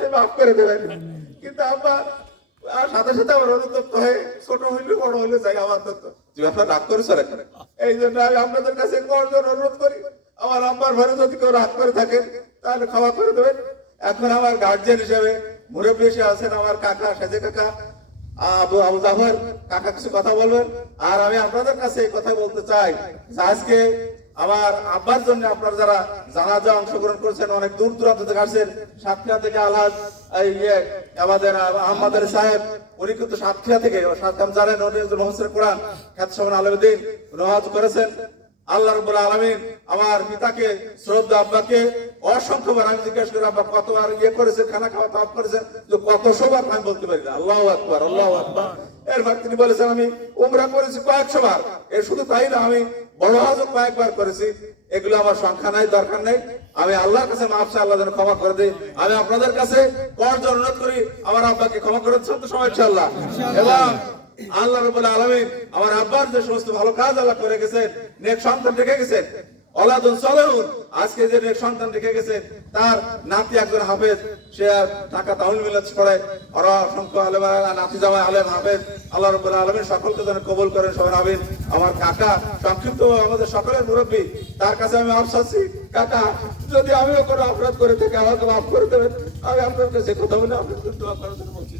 সে মাফ করে দেবেন। কিন্তু আব্বা আর সাথে সাথে আমার অনুতপ্ত হয়ে ছোট হইলে বড় হইলে যাই আমার তো তুমি আপনার রাগ করেছো রে। এই জন্য আমি আপনাদের কাছে করজোর অনুরোধ করি, আমার আব্বার ঘরে যদি কেউ রাগ করে থাকেন তাহলে ক্ষমা করে দেবেন। এখন আমার গার্জিয়ান হিসেবে মুরব্বী এসে আছেন আমার কাকা সাজে কাকা আবু আবু জাফর কাকা কিছু কথা বলবেন। আর আমি আপনাদের কাছে এই কথা বলতে চাই যে আজকে আমার আব্বার জন্য আপনারা যারা জানাজা অংশগ্রহণ করছেন, অনেক দূর দূরান্ত থেকে আসছেন, সাতক্ষীরা থেকে আলহাজ আমাদের আহমদ আলী সাহেব, উনি কিন্তু সাতক্ষীরা থেকে সাতকাম জানেন, উনি মহসিন কোরআন খ্যাত সমান আলমদ্দিন নওয়াজ করেছেন। আল্লাহ রাব্বুল আলামিন আমার পিতাকে শ্রদ্ধা আব্বাকে অসংখ্যবার আমি জিজ্ঞেস করি আব্বা কতবার করেছেন, খানা খাওয়া তাপ করেছেন, যে কত সবার আমি বলতে পারি না। আল্লাহু আকবার, আল্লাহু আকবার। এরপর তিনি বলেছেন আমি উমরা করেছি কয়েকশো বার, এর শুধু তাই না আমি বড় হজও কয়েকবার করেছি। এগুলো আমার সংখ্যা নাই, দরকার নেই। আমি আল্লাহর কাছে মাফ চাই, আল্লাহ যেন ক্ষমা করে দেয়। আমি আপনাদের কাছে করজোড়ে অনুরোধ করি আমার আব্বাকে ক্ষমা করে দিচ্ছেন তো সবাই ইনশাআল্লাহ। এবং আল্লাহ রাব্বুল আলামিন আমার আব্বার যে সমস্ত ভালো কাজ আল্লাহ করে গেছেন, নেক সন্তান রেখে গেছেন, ওলাদুন সালেহুন, আজকে যে নেক সন্তান রেখে গেছেন তার নাতি একজন হাফেজ, সে ঢাকা তাহুল মিলাদ পড়ায়, আর অসংখ্য আলেম নাতি জামাই আলেম হাফেজ। আল্লাহ রাব্বুল আলামিন সকলকে যেন কবুল করেন সবাই আমিন। আমার কাকা সংক্ষিপ্ত আমাদের সকলের মুরব্বী, তার কাছে আমি মাফ চাচ্ছি। কাকা যদি আমিও কোনো অপরাধ করে থাকি আমাকে মাফ করে দেবেন। আমি আপনার কাছে কথা বলে আপনাদের দোয়া করার জন্য বলছি।